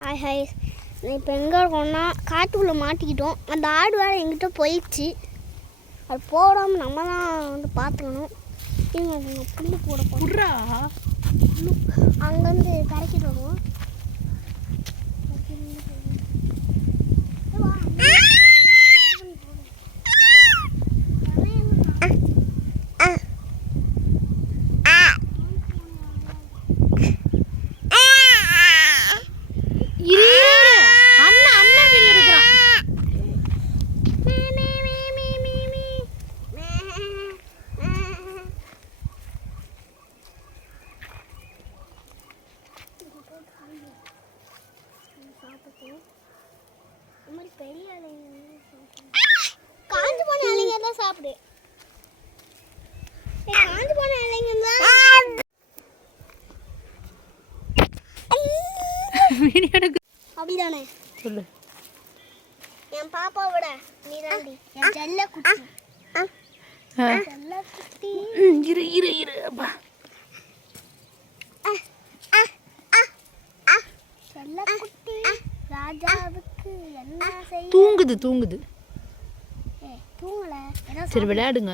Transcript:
Hi hi. இப்போ எங்கே இருக்கோம்னா காட்டுக்குள்ளே மாட்டிக்கிட்டோம். அந்த ஆடு வேறு எங்கிட்ட போயிடுச்சு. அது போடாமல் நம்ம தான் வந்து பார்த்துக்கணும். இவங்க இவங்க புல்லு போட போகிறோம் புர்ரா அங்கேருந்து காஞ்சு போன இலைங்க தான் சாப்பிடு காஞ்சு போன இலைங்க தான் அப்படிதானே? சொல்லு. என் பாப்பாவோட நீ தாண்டி என் செல்ல குட்டி. ஆ. செல்ல குட்டி. இரு இரு இரு அப்பா. செல்ல குட்டி ராஜாவுக்கு என்ன செய்ய? தூங்குது தூங்குது. சரி விளையாடுங்க.